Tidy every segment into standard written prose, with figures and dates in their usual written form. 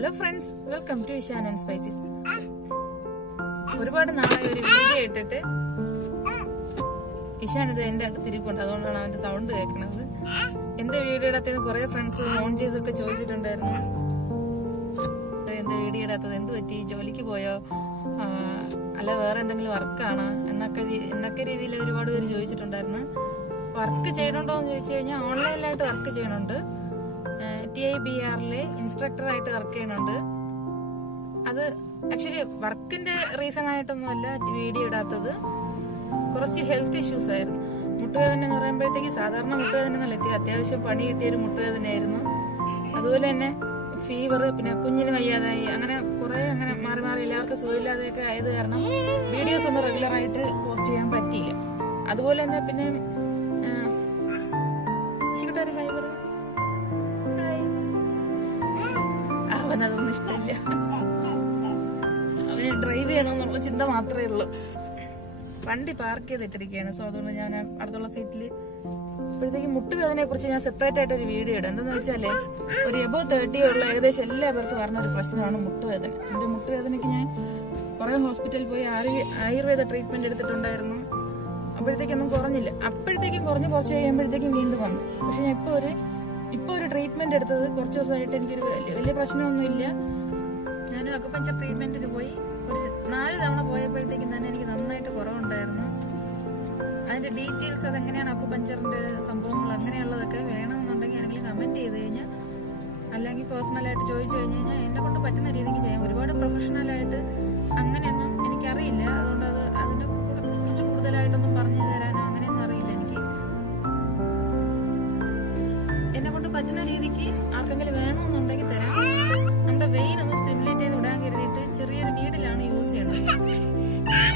Hello friends, welcome to Ishan N Spices. ഒരുപാട് നാളായി ഒരു വീഡിയോ ഇട്ടിട്ട് ഇഷാൻ ഇത് എന്റെ അടുത്ത് തിരിപ്പുണ്ട്, അതുകൊണ്ടാണ് അവന്റെ സൗണ്ട് കേൾക്കുന്നത്. എന്റെ വീഡിയോ ഇടാത്തത് കുറെ ഫ്രണ്ട്സ് ഫോൺ ചെയ്തൊക്കെ ചോദിച്ചിട്ടുണ്ടായിരുന്നു, എന്റെ വീഡിയോ ഇടാത്തത് എന്ത് പറ്റി, ജോലിക്ക് പോയോ അല്ല വേറെ എന്തെങ്കിലും വർക്കാണോ എന്നൊക്കെ രീതിയിൽ ഒരുപാട് പേര് ചോദിച്ചിട്ടുണ്ടായിരുന്നു. വർക്ക് ചെയ്യണുണ്ടോ എന്ന് ചോദിച്ചു കഴിഞ്ഞാൽ ഓൺലൈനിലായിട്ട് വർക്ക് ചെയ്യണുണ്ട്. TIBRല് ഇൻസ്ട്രക്ടറായിട്ട് വർക്ക് ചെയ്യുന്നുണ്ട്. അത് ആക്ച്വലി വർക്കിന്റെ റീസൺ ആയിട്ടൊന്നുമല്ല വീഡിയോ ഇടാത്തത്, കുറച്ച് ഹെൽത്ത് ഇഷ്യൂസ് ആയിരുന്നു. മുട്ടുവേദന എന്ന് പറയുമ്പോഴത്തേക്ക് സാധാരണ മുട്ടുവേദന എന്നല്ല, അത്യാവശ്യം പണി കിട്ടിയൊരു മുട്ടുവേദനയായിരുന്നു. അതുപോലെ തന്നെ ഫീവർ, പിന്നെ കുഞ്ഞിന് വയ്യാതായി, അങ്ങനെ കുറെ അങ്ങനെ മാറി മാറി എല്ലാവർക്കും സുഖമില്ലാതെയൊക്കെ ആയത് കാരണം വീഡിയോസ് ഒന്നും റെഗുലർ ആയിട്ട് പോസ്റ്റ് ചെയ്യാൻ പറ്റിയില്ല. അതുപോലെ തന്നെ പിന്നെ ശിവട്ടാര് ഹായ് പറയും, അവനതൊന്നും ഇഷ്ടമില്ല, അവന് ഡ്രൈവ് ചെയ്യണമെന്നുള്ള ചിന്ത മാത്രമേ ഉള്ളൂ. വണ്ടി പാർക്ക് ചെയ്തിട്ടിരിക്കുകയാണ്, സോ അതുകൊണ്ട് ഞാൻ അടുത്തുള്ള സീറ്റിൽ. അപ്പോഴത്തേക്ക് മുട്ടുവേദനയെ കുറിച്ച് ഞാൻ സെപ്പറേറ്റ് ആയിട്ട് ഒരു വീഡിയോ ഇടാം. എന്താണെന്ന് വെച്ചാല് ഒരു എബോ 30 ഉള്ള ഏകദേശം എല്ലാവർക്കും പറഞ്ഞ ഒരു പ്രശ്നമാണ് മുട്ടുവേദന. എന്റെ മുട്ടുവേദനയ്ക്ക് ഞാൻ കുറെ ഹോസ്പിറ്റലിൽ പോയി ആയുർവേദ ട്രീറ്റ്മെന്റ് എടുത്തിട്ടുണ്ടായിരുന്നു. അപ്പോഴത്തേക്കൊന്നും കുറഞ്ഞില്ല. അപ്പോഴത്തേക്കും കുറഞ്ഞ് കുറച്ച് കഴിയുമ്പോഴത്തേക്കും വീണ്ടും വന്നു. പക്ഷെ ഞാൻ ഇപ്പൊ ഒരു ട്രീറ്റ്മെന്റ് എടുത്തത് കുറച്ച് ദിവസമായിട്ട് എനിക്കൊരു വലിയ പ്രശ്നമൊന്നുമില്ല. ഞാൻ അക്യുപഞ്ചർ ട്രീറ്റ്മെന്റിന് പോയി ഒരു 4 തവണ പോയപ്പോഴത്തേക്കും തന്നെ എനിക്ക് നന്നായിട്ട് കുറവുണ്ടായിരുന്നു. അതിന്റെ ഡീറ്റെയിൽസ്, അതെങ്ങനെയാണ് അക്യുപഞ്ചറിന്റെ സംഭവങ്ങൾ അങ്ങനെയുള്ളതൊക്കെ വേണമെന്നുണ്ടെങ്കിൽ ആരെങ്കിലും കമന്റ് ചെയ്ത് കഴിഞ്ഞാൽ, അല്ലെങ്കിൽ പേഴ്സണലായിട്ട് ചോദിച്ചു കഴിഞ്ഞാൽ എന്നെ കൊണ്ട് പറ്റുന്ന രീതിക്ക് ചെയ്യാം. ഒരുപാട് പ്രൊഫഷണലായിട്ട് അങ്ങനെയൊന്നും എനിക്കറിയില്ല, അതുകൊണ്ട് അതിന്റെ കുറച്ച് കൂടുതലായിട്ടൊന്നും പറഞ്ഞു തരാനോ അങ്ങനെയൊന്നും അറിയില്ല. എനിക്ക് എന്നെ കൊണ്ട് പറ്റുന്ന രീതിക്ക് ആർക്കെങ്കിലും വേണമെന്നുണ്ടെങ്കിൽ തരാം. നമ്മുടെ വെയിൻ ഒന്ന് സ്റ്റിമുലേറ്റ് ചെയ്ത് വിടാൻ കരുതിയിട്ട് ചെറിയൊരു നീഡിലാണ് യൂസ് ചെയ്യണത്.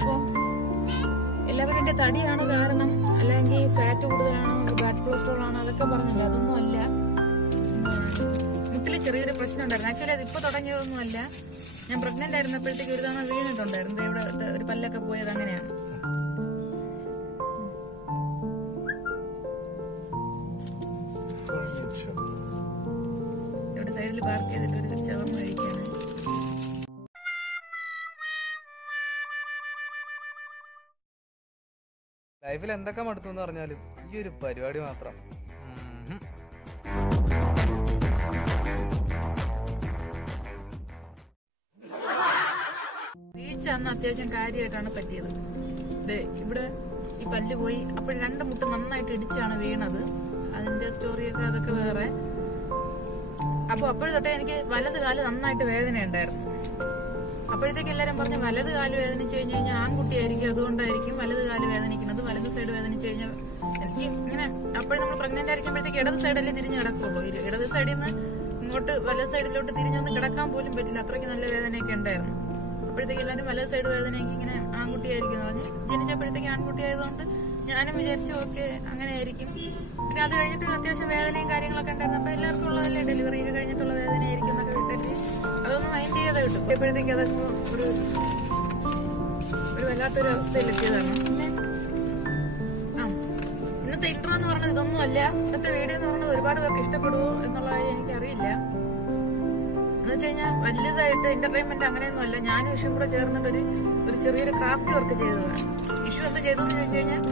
അപ്പോ എല്ലാവരും എന്റെ തടിയാണ് കാരണം, അല്ലെങ്കിൽ ഫാറ്റ് കൂടുതലാണോ, ബാഡ് കൊളസ്ട്രോൾ ആണോ, അതൊക്കെ പറഞ്ഞില്ല. അതൊന്നും അല്ല. മുട്ടില് ചെറിയൊരു പ്രശ്നം ഉണ്ടായിരുന്നു. ആക്ച്വലി അത് ഇപ്പൊ തുടങ്ങിയതൊന്നും അല്ല. ഞാൻ പ്രഗ്നന്റ് ആയിരുന്നപ്പോഴത്തേക്ക് ഒരു തവണ വീണിട്ടുണ്ടായിരുന്നു. ഇവിടെ ഒരു പല്ലൊക്കെ പോയത് അങ്ങനെയാണ്. ഇവിടെ സൈഡിൽ പാർക്ക് ചെയ്തിട്ട് ഒരു ഷവർമ കഴിക്കാണ്. ലൈഫിൽ എന്തൊക്കെ മടുത്തു എന്ന് പറഞ്ഞാലും ഈ ഒരു പരിപാടി മാത്രം. വീഴ്ച അന്ന് അത്യാവശ്യം കാര്യമായിട്ടാണ് പറ്റിയത്. ഇവിടെ ഈ പല്ല് പോയി, അപ്പോൾ 2 മുട്ട് നന്നായിട്ട് ഇടിച്ചാണ് വീണത്. അതിന്റെ സ്റ്റോറിയൊക്കെ അതൊക്കെ വേറെ. അപ്പൊ അപ്പോഴത്തൊട്ടേ എനിക്ക് വലത് കാല് നന്നായിട്ട് വേദന ഉണ്ടായിരുന്നു. അപ്പോഴത്തേക്ക് എല്ലാരും പറഞ്ഞു വലത് കാല് വേദനിച്ചു കഴിഞ്ഞു കഴിഞ്ഞാൽ ആൺകുട്ടിയായിരിക്കും, അതുകൊണ്ടായിരിക്കും വലത് കാല് വേദനിക്കുന്നത്. വലത് സൈഡ് വേദനിച്ചു കഴിഞ്ഞാൽ എനിക്ക് ഇങ്ങനെ, അപ്പോഴും നമ്മൾ പ്രഗ്നന്റ് ആയിരിക്കുമ്പോഴത്തേക്ക് ഇടത് സൈഡല്ലേ തിരിഞ്ഞ് കിടക്കുള്ളൂ. ഇടത് സൈഡിൽ നിന്ന് ഇങ്ങോട്ട് വലത് സൈഡിലോട്ട് തിരിഞ്ഞൊന്ന് കിടക്കാൻ പോലും പറ്റില്ല, അത്രയ്ക്ക് നല്ല വേദനയൊക്കെ ഉണ്ടായിരുന്നു. അപ്പോഴത്തേക്ക് എല്ലാവരും വലത് സൈഡ് വേദനയെങ്കിൽ ഇങ്ങനെ ആൺകുട്ടിയായിരിക്കും എന്ന് പറഞ്ഞ്, ജനിച്ചപ്പോഴത്തേക്ക് ആൺകുട്ടി ആയതുകൊണ്ട് ഞാനും വിചാരിച്ചു ഓക്കെ അങ്ങനെ ആയിരിക്കും. പിന്നെ അത് കഴിഞ്ഞിട്ട് അത്യാവശ്യം വേദനയും കാര്യങ്ങളൊക്കെ ഉണ്ടായിരുന്നു. അപ്പൊ എല്ലാവർക്കും ഉള്ളതല്ലേ, ഡെലിവറി കഴിഞ്ഞിട്ടുള്ള വേദന ആയിരിക്കും എന്നൊക്കെ കരുതി അതൊന്നും മൈൻഡ് ചെയ്യാതെ കിട്ടും. എപ്പോഴത്തേക്ക് അതൊക്കെ ഒരു വല്ലാത്തൊരു അവസ്ഥയിലെത്തിയതാണ്. പിന്നെ ഇന്നത്തെ ഇൻട്രോ എന്ന് പറഞ്ഞത് ഇതൊന്നും അല്ല. ഇന്നത്തെ വീഡിയോ എന്ന് പറഞ്ഞത് ഒരുപാട് പേർക്ക് ഇഷ്ടപ്പെടുവോ എന്നുള്ള കാര്യം എനിക്കറിയില്ല. എന്ന് വെച്ച് കഴിഞ്ഞാൽ വലുതായിട്ട് എന്റർടൈൻമെന്റ് അങ്ങനെയൊന്നും അല്ല. ഞാനും ഇഷും കൂടെ ചേർന്നിട്ട് ഒരു ചെറിയൊരു ക്രാഫ്റ്റ് വർക്ക് ചെയ്തതാണ്. ഇഷു എന്ത് ചെയ്തെന്ന് ചോദിച്ചു കഴിഞ്ഞാൽ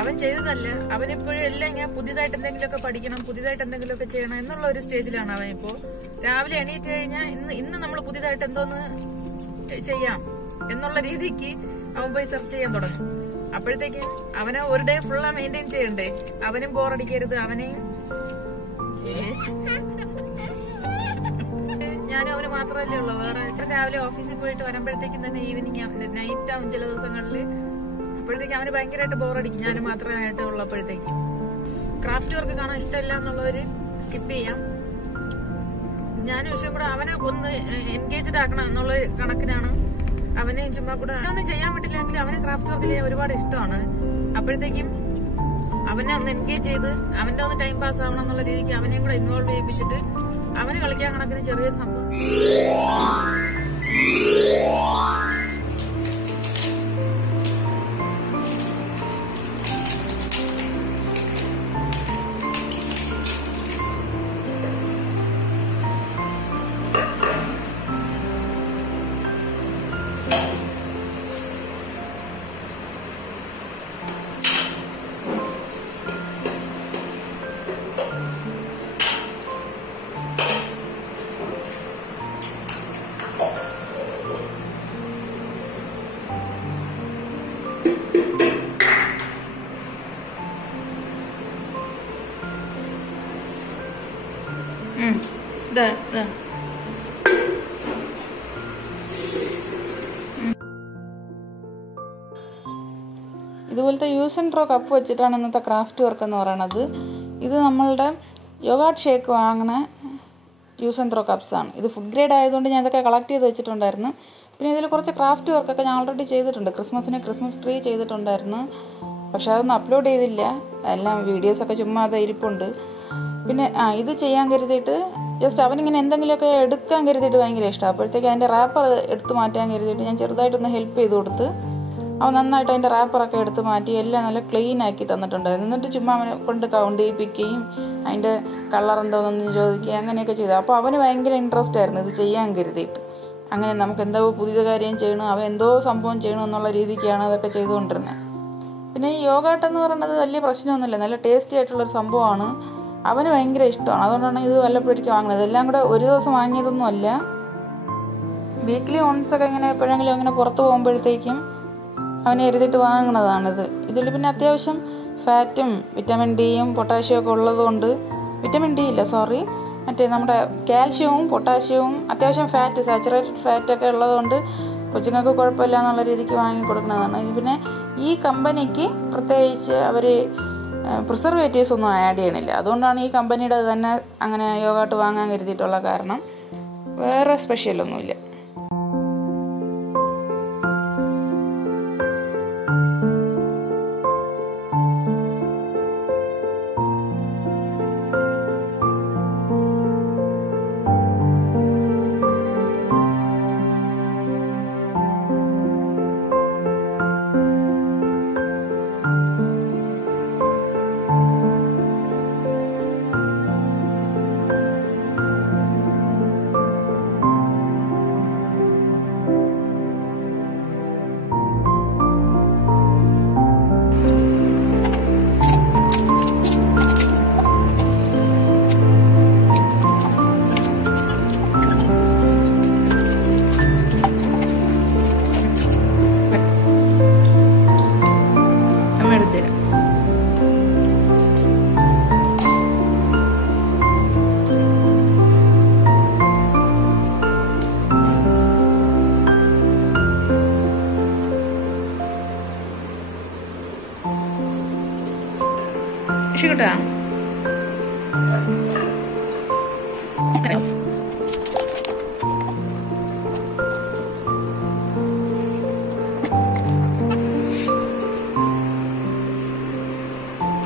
അവൻ ചെയ്തതല്ല, അവനിപ്പോഴും എല്ലാം ഇങ്ങനെ പുതിയതായിട്ട് എന്തെങ്കിലുമൊക്കെ പഠിക്കണം, പുതിയതായിട്ട് എന്തെങ്കിലുമൊക്കെ ചെയ്യണം എന്നുള്ള ഒരു സ്റ്റേജിലാണ് അവൻ ഇപ്പോ. രാവിലെ എണീറ്റ് കഴിഞ്ഞാൽ ഇന്ന് നമ്മൾ പുതിയതായിട്ട് എന്തോന്ന് ചെയ്യാം എന്നുള്ള രീതിക്ക് അവൻ പോയി സെർച്ച് ചെയ്യാൻ തുടങ്ങും. അപ്പോഴത്തേക്ക് അവനെ ഒരു ഡേ ഫുള്ളാ മെയിൻറ്റെയിൻ ചെയ്യണ്ടേ, അവനും ബോറടിക്കരുത്, അവനെയും ഞാനും അവന് മാത്രമല്ലേ ഉള്ളൂ. വേറെ രാവിലെ ഓഫീസിൽ പോയിട്ട് വരുമ്പോഴത്തേക്കും തന്നെ ഈവനിങ് നൈറ്റ് ആവും ചില ദിവസങ്ങളില്. അപ്പോഴത്തേക്ക് അവന് ഭയങ്കരമായിട്ട് ബോറടിക്കും, ഞാൻ മാത്രമായിട്ട് ഉള്ളപ്പോഴത്തേക്ക്. ക്രാഫ്റ്റ് വർക്ക് കാണാൻ ഇഷ്ടമില്ല എന്നുള്ളവര് സ്കിപ്പ് ചെയ്യാം. ഞാനും വിഷയം കൂടെ അവനെ ഒന്ന് എൻഗേജ്ഡ് ആക്കണം എന്നുള്ള കണക്കിനാണ്. അവനെ ചുമ്മാ കൂടെ ഒന്നും ചെയ്യാൻ പറ്റില്ലെങ്കിൽ അവന് ക്രാഫ്റ്റ് വർക്ക് ചെയ്യാൻ ഒരുപാട് ഇഷ്ടമാണ്. അപ്പോഴത്തേക്കും അവനെ ഒന്ന് എൻഗേജ് ചെയ്ത് അവന്റെ ഒന്ന് ടൈം പാസ് ആവണം എന്നുള്ള രീതിക്ക് അവനെയും കൂടെ ഇൻവോൾവ് ചെയ്യിപ്പിച്ചിട്ട് അവന് കളിക്കാൻ കണക്കിന് ചെറിയൊരു സംഭവം. ഇതുപോലത്തെ യൂസ് ആൻഡ് ത്രോ കപ്പ് വെച്ചിട്ടാണ് ഇന്നത്തെ ക്രാഫ്റ്റ് വർക്ക് എന്ന് പറയുന്നത്. ഇത് നമ്മളുടെ യോഗാട്ട് ഷേക്ക് വാങ്ങുന്ന യൂസ് ആൻഡ് ത്രോ കപ്സാണ്. ഇത് ഫുഡ് ഗ്രേഡ് ആയതുകൊണ്ട് ഞാൻ ഇതൊക്കെ കളക്ട് ചെയ്ത് വെച്ചിട്ടുണ്ടായിരുന്നു. പിന്നെ ഇതിൽ കുറച്ച് ക്രാഫ്റ്റ് വർക്കൊക്കെ ഞാൻ ഓൾറെഡി ചെയ്തിട്ടുണ്ട്. ക്രിസ്മസ് ട്രീ ചെയ്തിട്ടുണ്ടായിരുന്നു. പക്ഷെ അതൊന്നും അപ്ലോഡ് ചെയ്തില്ല. എല്ലാം വീഡിയോസൊക്കെ ചുമ്മാ അത് ഇരിപ്പുണ്ട്. പിന്നെ ഇത് ചെയ്യാൻ കരുതിയിട്ട് ജസ്റ്റ് അവനിങ്ങനെ എന്തെങ്കിലുമൊക്കെ എടുക്കാൻ കരുതിയിട്ട് ഭയങ്കര ഇഷ്ടമാണ്. അപ്പോഴത്തേക്ക് അതിൻ്റെ റാപ്പർ എടുത്ത് മാറ്റാൻ കരുതിയിട്ട് ഞാൻ ചെറുതായിട്ടൊന്ന് ഹെൽപ്പ് ചെയ്ത് കൊടുത്ത് അവൻ നന്നായിട്ട് അതിൻ്റെ റാപ്പറൊക്കെ എടുത്ത് മാറ്റി എല്ലാം നല്ല ക്ലീൻ ആക്കി തന്നിട്ടുണ്ടായിരുന്നു. എന്നിട്ട് ചുമ്മാ അവനെ കൊണ്ട് കൗണ്ട് ചെയ്യിപ്പിക്കുകയും അതിൻ്റെ കളർ എന്തോന്നൊന്ന് ചോദിക്കുകയും അങ്ങനെയൊക്കെ ചെയ്തു. അപ്പോൾ അവന് ഭയങ്കര ഇൻട്രസ്റ്റ് ആയിരുന്നു ഇത് ചെയ്യാൻ കരുതിയിട്ട്. അങ്ങനെ നമുക്ക് എന്തോ പുതിയ കാര്യം ചെയ്യണം, അവൻ എന്തോ സംഭവം ചെയ്യണം എന്നുള്ള രീതിക്കാണ് അതൊക്കെ ചെയ്തുകൊണ്ടിരുന്നത്. പിന്നെ ഈ യോഗാട്ടെന്ന് പറയുന്നത് വലിയ പ്രശ്നമൊന്നുമില്ല, നല്ല ടേസ്റ്റി ആയിട്ടുള്ളൊരു സംഭവമാണ്. അവന് ഭയങ്കര ഇഷ്ടമാണ്. അതുകൊണ്ടാണ് ഇത് വല്ലപ്പോഴേക്കും വാങ്ങുന്നത്. എല്ലാം കൂടെ ഒരു ദിവസം വാങ്ങിയതൊന്നും അല്ല, വീക്ക്ലി വൺസൊക്കെ ഇങ്ങനെ എപ്പോഴെങ്കിലും ഇങ്ങനെ പുറത്ത് പോകുമ്പോഴത്തേക്കും അവനെ എഴുതിയിട്ട് വാങ്ങുന്നതാണിത്. ഇതിൽ പിന്നെ അത്യാവശ്യം ഫാറ്റും വിറ്റമിൻ ഡിയും പൊട്ടാഷ്യവും ഒക്കെ ഉള്ളതുകൊണ്ട്, വിറ്റമിൻ ഡി ഇല്ല സോറി, മറ്റേ നമ്മുടെ കാൽഷ്യവും പൊട്ടാഷ്യവും അത്യാവശ്യം ഫാറ്റ്, സാച്ചുറേറ്റഡ് ഫാറ്റൊക്കെ ഉള്ളതുകൊണ്ട് കൊച്ചുങ്ങൾക്ക് കുഴപ്പമില്ല എന്നുള്ള രീതിക്ക് വാങ്ങി കൊടുക്കുന്നതാണ്. പിന്നെ ഈ കമ്പനിക്ക് പ്രത്യേകിച്ച് അവർ പ്രിസർവേറ്റീവ്സ് ഒന്നും ആഡ് ചെയ്യണില്ല. അതുകൊണ്ടാണ് ഈ കമ്പനിയുടെ തന്നെ അങ്ങനെ യോഗാട്ട് വാങ്ങാൻ കരുതിയിട്ടുള്ള കാരണം. വേറെ സ്പെഷ്യലൊന്നുമില്ല. കേട്ടാ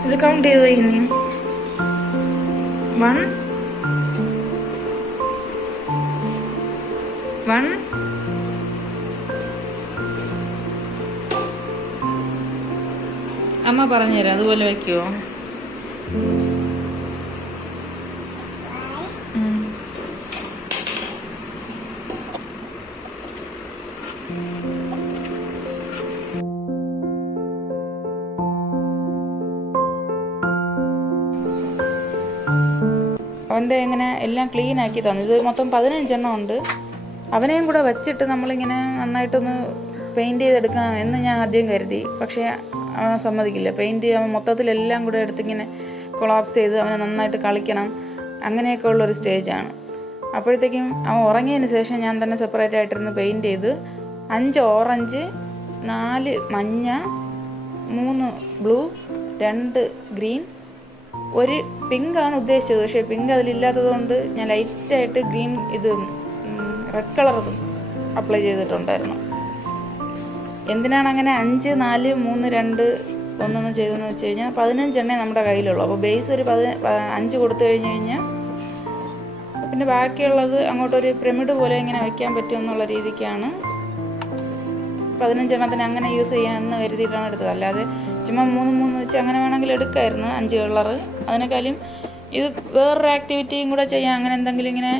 ഇത് കൗണ്ട് ചെയ്ത് ഇനി 1 അമ്മ പറഞ്ഞുതരാം, അതുപോലെ വെക്കുവോ? അവൻ്റെ ഇങ്ങനെ എല്ലാം ക്ലീൻ ആക്കി തന്നു. ഇത് മൊത്തം 15 എണ്ണം ഉണ്ട്. അവനെയും കൂടെ വെച്ചിട്ട് നമ്മളിങ്ങനെ നന്നായിട്ടൊന്ന് പെയിൻറ്റ് ചെയ്തെടുക്കാം എന്ന് ഞാൻ ആദ്യം കരുതി. പക്ഷേ അവൻ സമ്മതിക്കില്ല. പെയിൻറ്റ് അവൻ മൊത്തത്തിലെല്ലാം കൂടെ എടുത്തിങ്ങനെ കൊളാപ്സ് ചെയ്ത് അവനെ നന്നായിട്ട് കളിക്കണം, അങ്ങനെയൊക്കെ ഉള്ളൊരു സ്റ്റേജാണ്. അപ്പോഴത്തേക്കും അവൻ ഉറങ്ങിയതിന് ശേഷം ഞാൻ തന്നെ സെപ്പറേറ്റ് ആയിട്ടിരുന്ന് പെയിൻറ്റ് ചെയ്ത് 5 ഓറഞ്ച്, 4 മഞ്ഞ, 3 ബ്ലൂ, 2 ഗ്രീൻ, 1 പിങ്കാണ് ഉദ്ദേശിച്ചത്. പക്ഷേ പിങ്ക് അതിലില്ലാത്തത് കൊണ്ട് ഞാൻ ലൈറ്റായിട്ട് ഗ്രീൻ ഇത് റെഡ് കളർ അപ്ലൈ ചെയ്തിട്ടുണ്ടായിരുന്നു. എന്തിനാണ് അങ്ങനെ 5, 4, 3, 2, 1 ചെയ്തതെന്ന് വെച്ച് കഴിഞ്ഞാൽ 15 എണ്ണേ നമ്മുടെ കയ്യിലുള്ളൂ. അപ്പോൾ ബേസ് ഒരു 5 കൊടുത്തു കഴിഞ്ഞ് കഴിഞ്ഞാൽ പിന്നെ ബാക്കിയുള്ളത് അങ്ങോട്ടൊരു പിരമിഡ് പോലെ ഇങ്ങനെ വയ്ക്കാൻ പറ്റുമെന്നുള്ള രീതിക്കാണ് 15 എണ്ണത്തിന് അങ്ങനെ യൂസ് ചെയ്യാമെന്ന് കരുതിയിട്ടാണ് എടുത്തത്. അല്ലാതെ ചുമ്മാ 3 വെച്ച് അങ്ങനെ വേണമെങ്കിൽ എടുക്കാമായിരുന്നു 5 കളറ്. അതിനേക്കാളും ഇത് വേറൊരു ആക്ടിവിറ്റിയും കൂടെ ചെയ്യാം. അങ്ങനെ എന്തെങ്കിലും ഇങ്ങനെ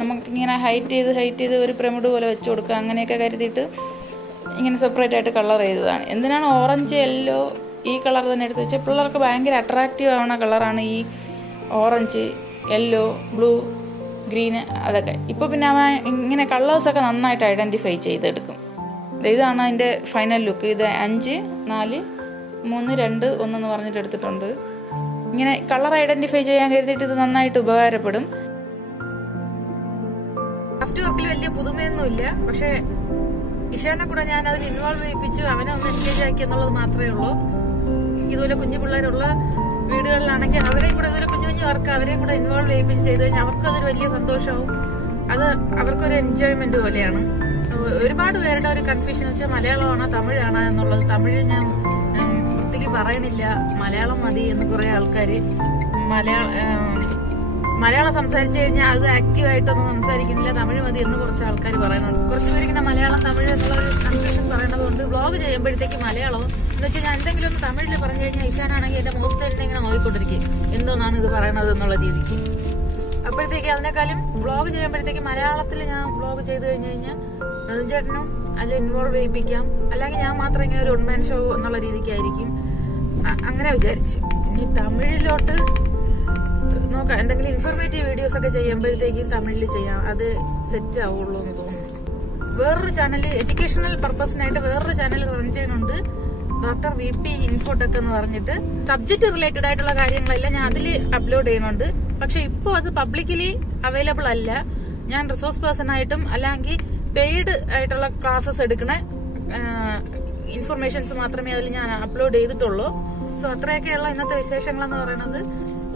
നമുക്കിങ്ങനെ ഹൈറ്റ് ചെയ്ത് ഒരു പിരമിഡ് പോലെ വെച്ച് കൊടുക്കുക, അങ്ങനെയൊക്കെ കരുതിയിട്ട് ഇങ്ങനെ സെപ്പറേറ്റ് ആയിട്ട് കളർ ചെയ്തതാണ്. എന്തിനാണ് ഓറഞ്ച്, യെല്ലോ ഈ കളർ തന്നെ എടുത്ത് വെച്ചാൽ പിള്ളേർക്ക് ഭയങ്കര അട്രാക്റ്റീവ് ആവുന്ന കളറാണ് ഈ ഓറഞ്ച്, യെല്ലോ, ബ്ലൂ, ഗ്രീന് അതൊക്കെ. ഇപ്പോൾ പിന്നെ അവൻ ഇങ്ങനെ കളേഴ്സൊക്കെ നന്നായിട്ട് ഐഡൻറ്റിഫൈ ചെയ്തെടുക്കും. ഇതാണ് അതിൻ്റെ ഫൈനൽ ലുക്ക്. ഇത് 5, 4, 3, 2, 1 എന്ന് പറഞ്ഞിട്ട് എടുത്തിട്ടുണ്ട്. ഇങ്ങനെ കളർ ഐഡൻറ്റിഫൈ ചെയ്യാൻ കരുതിയിട്ട് ഇത് നന്നായിട്ട് ഉപകാരപ്പെടും. ഗിഫ്റ്റ് വർക്കിൽ വലിയ പുതുമയൊന്നുമില്ല. പക്ഷെ ഇഷാനെ കൂടെ ഞാൻ അതിൽ ഇൻവോൾവ് ചെയ്യിപ്പിച്ചു, അവനെ ഒന്ന് എൻഗേജ് ആക്കി എന്നുള്ളത് മാത്രമേ ഉള്ളൂ. ഇതുപോലെ കുഞ്ഞു പിള്ളേരുള്ള വീടുകളിലാണെങ്കിൽ അവരെയും കൂടെ ഇതുപോലെ കുഞ്ഞു കുഞ്ഞു വർക്ക് അവരെയും കൂടെ ഇൻവോൾവ് ചെയ്യിപ്പിച്ച് ചെയ്ത് കഴിഞ്ഞാൽ അവർക്കും അതൊരു വലിയ സന്തോഷവും അത് അവർക്കൊരു എൻജോയ്മെന്റ് പോലെയാണ്. ഒരുപാട് പേരുടെ ഒരു കൺഫ്യൂഷൻ വെച്ചാൽ മലയാളമാണോ തമിഴാണോ എന്നുള്ളത്. തമിഴ് ഞാൻ വൃത്തിക്ക് പറയണില്ല, മലയാളം മതി എന്ന് കുറെ ആൾക്കാര് മലയാളം സംസാരിച്ചു കഴിഞ്ഞാൽ അത് ആക്റ്റീവായിട്ടൊന്നും സംസാരിക്കുന്നില്ല, തമിഴ് മതി എന്ന് കുറച്ച് ആൾക്കാർ പറയുന്നുണ്ട്. കുറച്ച് പേരിങ്ങനെ മലയാളം തമിഴ് എന്നുള്ള ഒരു കൺഫ്യൂഷൻ പറയണത് കൊണ്ട് വ്ളോഗ് ചെയ്യുമ്പോഴത്തേക്ക് മലയാളം എന്ന് വെച്ചാൽ ഞാൻ എന്തെങ്കിലും ഒന്ന് തമിഴിൽ പറഞ്ഞു കഴിഞ്ഞാൽ ഇഷാനാണെങ്കിൽ എന്റെ മുഖത്ത് തന്നെ ഇങ്ങനെ നോക്കിക്കൊണ്ടിരിക്കും എന്തോന്നാണ് ഇത് പറയണത് എന്നുള്ള രീതിക്ക്. അപ്പോഴത്തേക്ക് അതിനേക്കാളും വ്ളോഗ് ചെയ്യുമ്പോഴത്തേക്ക് മലയാളത്തിൽ ഞാൻ വ്ളോഗ് ചെയ്ത് കഴിഞ്ഞു കഴിഞ്ഞാൽ ചേട്ടനും അതിൽ ഇൻവോൾവ് ചെയ്യിപ്പിക്കാം, അല്ലെങ്കിൽ ഞാൻ മാത്രം ഇങ്ങനെ ഒരു ഒൺമാൻ ഷോ എന്നുള്ള രീതിക്കായിരിക്കും. അങ്ങനെ വിചാരിച്ചു. ഇനി തമിഴിലോട്ട് നോക്കാം, എന്തെങ്കിലും ഇൻഫോർമേറ്റീവ് വീഡിയോസ് ഒക്കെ ചെയ്യുമ്പോഴത്തേക്കും തമിഴിൽ ചെയ്യാം, അത് സെറ്റ് ആവുള്ളൂ എന്ന് തോന്നുന്നു. വേറൊരു ചാനൽ എഡ്യൂക്കേഷണൽ പർപ്പസിനായിട്ട് വേറൊരു ചാനൽ റൺ ചെയ്യുന്നുണ്ട്, ഡോക്ടർ VP ഇൻഫോടെക് എന്ന് പറഞ്ഞിട്ട്. സബ്ജക്ട് റിലേറ്റഡ് ആയിട്ടുള്ള കാര്യങ്ങളെല്ലാം ഞാൻ അതിൽ അപ്ലോഡ് ചെയ്യുന്നുണ്ട്. പക്ഷെ ഇപ്പോൾ അത് പബ്ലിക്കലി അവൈലബിൾ അല്ല. ഞാൻ റിസോഴ്സ് പേഴ്സൺ ആയിട്ടും അല്ലെങ്കിൽ പെയ്ഡ് ആയിട്ടുള്ള ക്ലാസ്സസ് എടുക്കണ ഇൻഫർമേഷൻസ് മാത്രമേ അതിൽ ഞാൻ അപ്ലോഡ് ചെയ്തിട്ടുള്ളൂ. സോ അത്രയൊക്കെയുള്ള ഇന്നത്തെ വിശേഷങ്ങൾ എന്ന് പറയുന്നത്.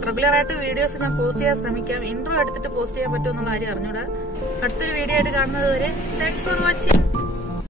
റെഗുലർ ആയിട്ട് വീഡിയോസ് ഞാൻ പോസ്റ്റ് ചെയ്യാൻ ശ്രമിക്കാം. ഇൻട്രോ എടുത്തിട്ട് പോസ്റ്റ് ചെയ്യാൻ പറ്റുമെന്നുള്ള കാര്യം അറിഞ്ഞൂടാ. അടുത്തൊരു വീഡിയോ ആയിട്ട് കാണുന്നത് വരെ താങ്ക്സ് ഫോർ വാച്ചിങ്.